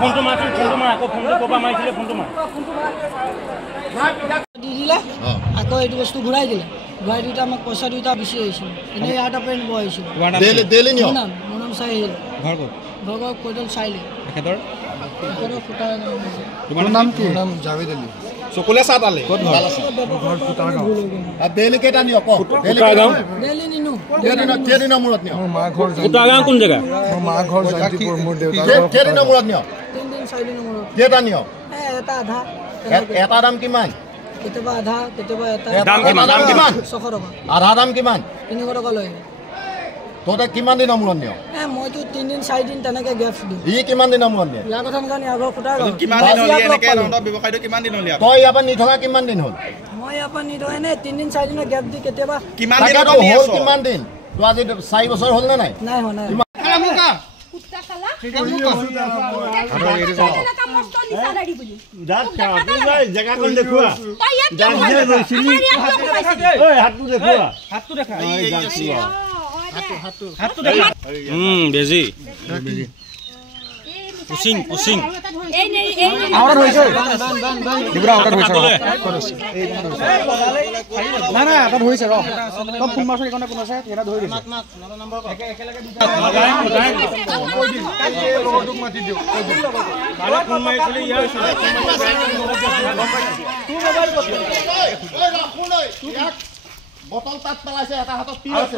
ফোনটো মাৰ আকৌ ফোনটো ক'বা মাৰিছিলে ফোনটো মাৰ দি দিলে আকৌ এইটো বস্তু ঘূৰাই দিলে ঘূৰাই দিওঁতে আমাক পইচা দুটা বেছি আহিছিল এনেই ইয়াত পৰা নিব আহিছিল মোৰ নাম চাহিল ঘৰ কৈদল চাইলে তোমাৰ নাম কি? নাম জাভেদ আলী। চকুলে চাহ তালে ক'ত ঘৰ? ঘৰ ফুটাগাঁও। আৰু ডেইলি কেইটা নিয় ক? ফুটাগাঁও ডেইলি নিনো কেইদিনৰ মূৰত নিয়? মা ঘৰ ফুটাগাঁও কোন জেগা? মা ঘৰ জাতিপুৰ মোৰ দেউতা কেইদিনৰ মূৰত নিয়? 3 দিন 4 দিনৰ মূৰত কেইটা নিয়? এটা আধা এটা দাম কিমান? কেতিয়াবা আধা কেতিয়াবা এটা দাম কিমান? 600 টকা আধা দাম কিমান? 300 টকা লয় তহঁতে কিমান দিনৰ মূৰত নিয়? মইতো 3 দিন 4 দিন তেনেকৈ গেপছ দিওঁ ই কিমান দিনৰ মূৰত নিয়ে? ইয়াৰ কথা কাৰণে আগৰ ফুটাগাঁও কিমান দিন হ'ল এনেকৈ তহঁতৰ ব্যৱসায়টো কিমান দিন হ'ল ইয়াত? তই ইয়াৰ পৰা নি থকা কিমান দিন হ'ল? মই ইয়াৰ পৰা নিদিওঁ এনেই 3 দিন 4 দিনৰ গেপ দি কেতিয়াবা কিমান দিন তাকেতো হ'ল কিমান দিন? তোৰ আজি 4 বছৰ হ'ল নে নাই? নাই হোৱা নাই জেগাখন দেখুওৱা বেজি পুচিং বটল তাত পেলাইছে এটা হাতত পি আছে